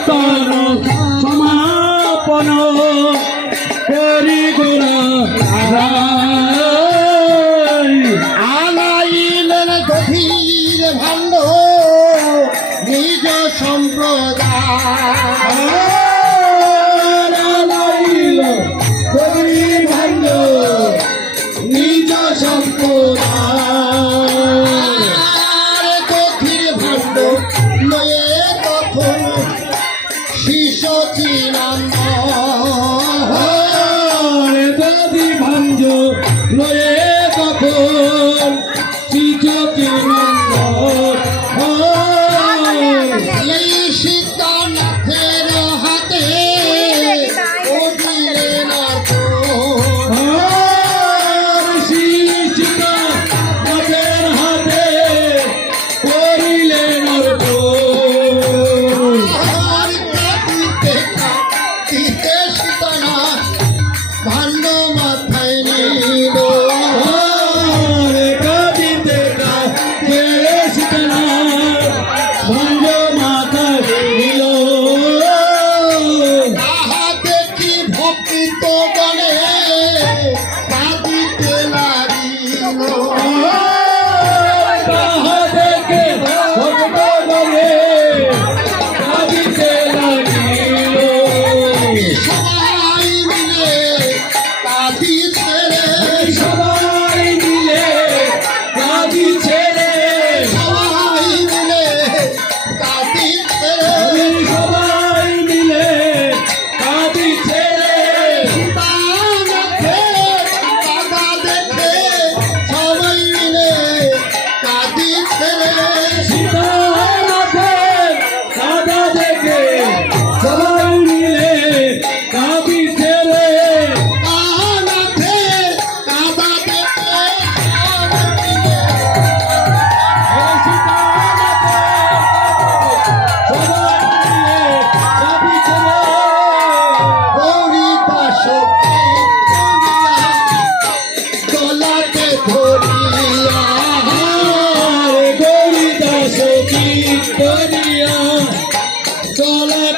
কীর্তন সমাপন করি গোরা আনাইলেন গভীর ভাণ্ড নিজ সম্প্রদায় গভীর ভাণ্ড নিজ সম্প্রদায় গভীর ভাণ্ড লয়ে তখন শিশু চিনন্দ গদি ভাঞ্জ লয়ে তখন চিচকিনন্দ এই সীতানাথের হাতে দিলেন সীতা তাদের হাতে করিলেন দিতে সীতানাথ ভাণ্ড মাথায় নিল কাঁদিতে কাঁদে সীতানাথ ভাঞ্জ মাথা নিল তাহা দেখি ভক্ত গণে কাঁদিতে লাগিল তাহা দেখে ভক্ত বলে কাঁদিতে লাগিল সবাই মিলে কাঁদিছে রে সবাই মিলে কাঁদিছে রে সবাই মিলে কাঁদিছে রে সবাই মিলে কাঁদিছে রে সীতানাথে কাঁদা দেখে সবাই মিলে কাঁদিছে রে সীতানাথের কাঁদা দেখে সবাই মিলে কাঁদিছে রে সীতানাথে কাঁদা দেখে গৌরী দাস গলাতে ধরিয়া গৌরী দাস কি করিয়া চলে